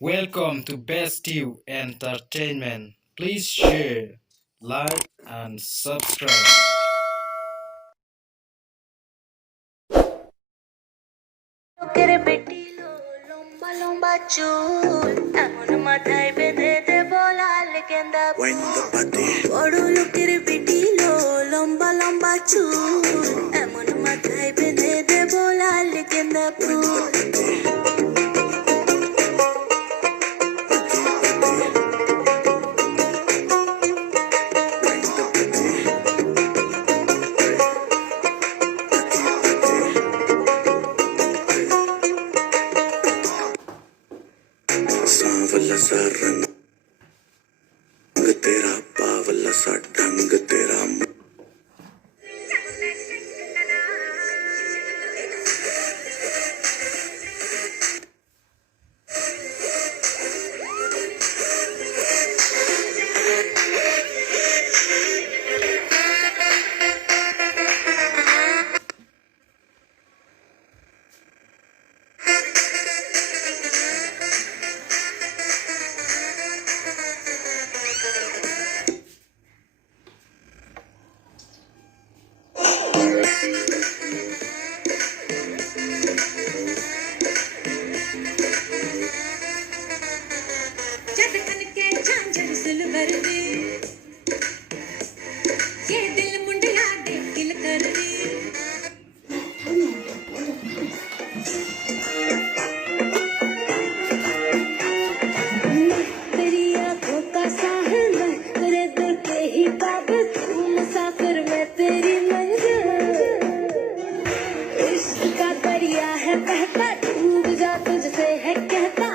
Welcome to Best You Entertainment. Please share, like, and subscribe. লোকের বেটিলো লম্বা লম্বা চুল এমন মাথায় বেঁধে দেব লাল গেন্দা বড় লোকের বেটিলো লম্বা লম্বা চুল এমন মাথায় বেঁধে দেব লাল গেন্দা ফুল सांवला सा रंग तेरा बावला सा ढंग तेरा ये दिल मुंडिया दे किल कर दी तेरी आंखों का साहिल मैं तेरे दिल के ही काबिल तू मुसाफिर मैं तेरी मंजिल इश्क का दरिया है बहता डूब जा तुझसे है कहता